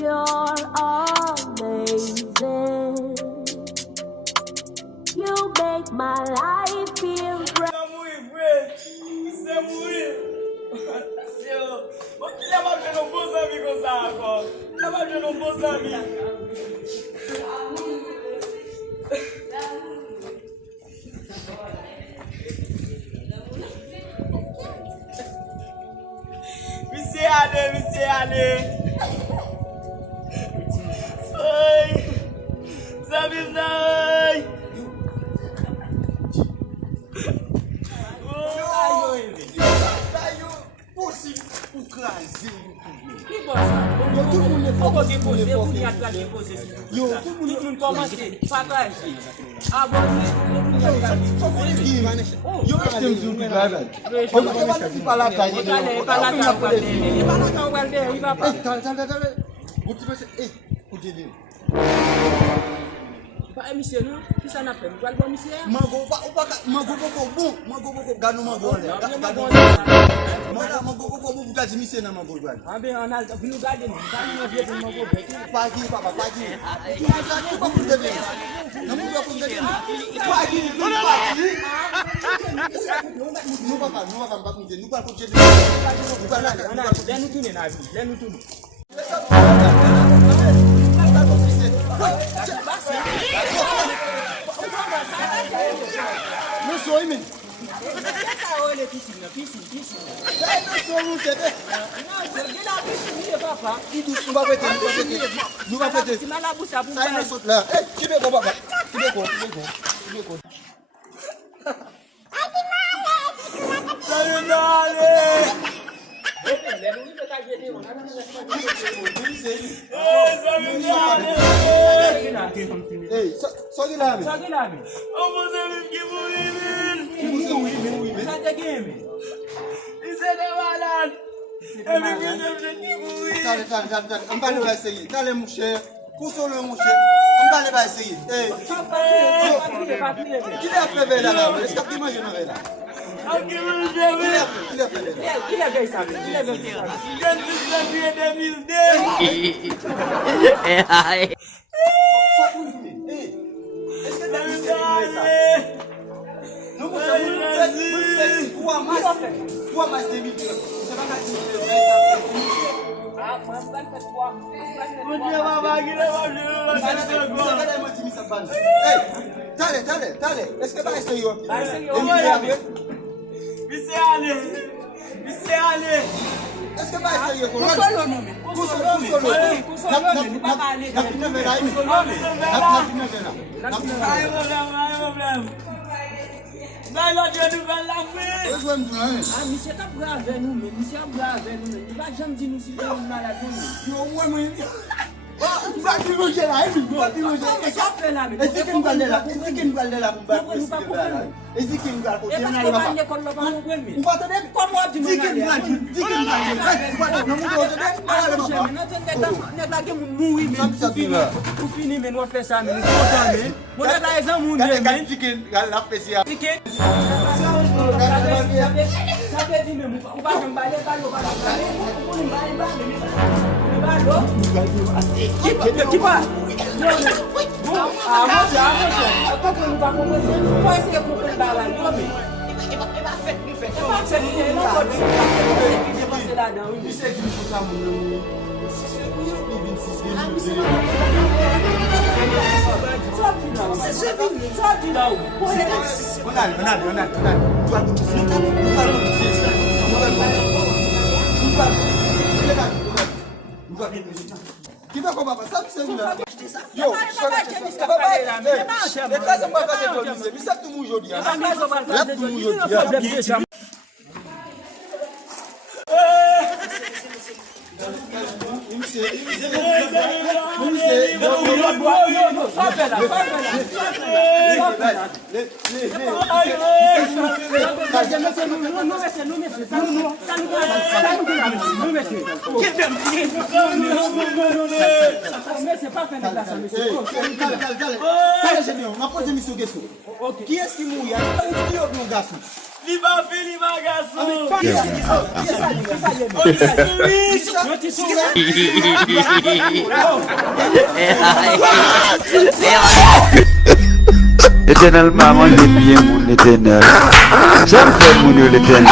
You're amazing. You make my life feel great. Você morreu. Você leva de um bons amigos agora. Leva de um bons amigos. Viciado. Oi. Zabinai. O crazinho. Que bosta. Todo mundo é fogo de você, eu podia atrás de você. Todo mundo commence. Pas trás. Agora, Eu tenho um driver. Como que vai te falar tá aí? Pak monsieur nous, qui ça n'a fait? Vous allez voir monsieur? Mago gano mago. Mara mago ko bu gaji mise na mago gano. Abe on a vu garder nous. Quand nous viens de mago bec. Pagi papa pagi. Tu gaji ko bu debe. Na mu ko debe. Pagi. Nu papa mbak mu nu pa ko debe. Nu pa la. Laisse nous tourner na vie. Laisse nous tourner. Não sou eu, menino. Olha piscina. Não sou eu, tete. Não vai ter. Sai na sua lá. Ei, que bego, baba. Que bego. Ei, só de lá, Só que lá, meu. Vamos ver que morrer. Ça te game. Isso é malado. Dale. Ambale vai seguir. Dale, mulher. Console, mulher. Ambale vai seguir. Ei. Que ele a fait là? Est-ce que tu imagines là? Aqui no Ele a fait là. Qui l'a fait ça? Só por mim. Ei. Est-ce que tu as vu ça? Não você Tua mais de mim. Você vai ganhar dinheiro. Ei, dale. Est-ce que vai sair? Viciado. Est-ce que vai sair? Console o nome. Vai lá dentro do galafé. Ah, monsieur tá bravo nous, mais monsieur bravo nous. Il va jamais dire nous si on a la donne. Qui va? Qui va comment ça c'est là. Yo, les cases on va faire comme ça. Mais ça tout aujourd'hui. Là tout aujourd'hui. Qui est-ce qui mouille? Qui est le garçon? Li pa fini bagasou. Éternellement, mon bien, mon éternel. J'aime faire mon l'éternel.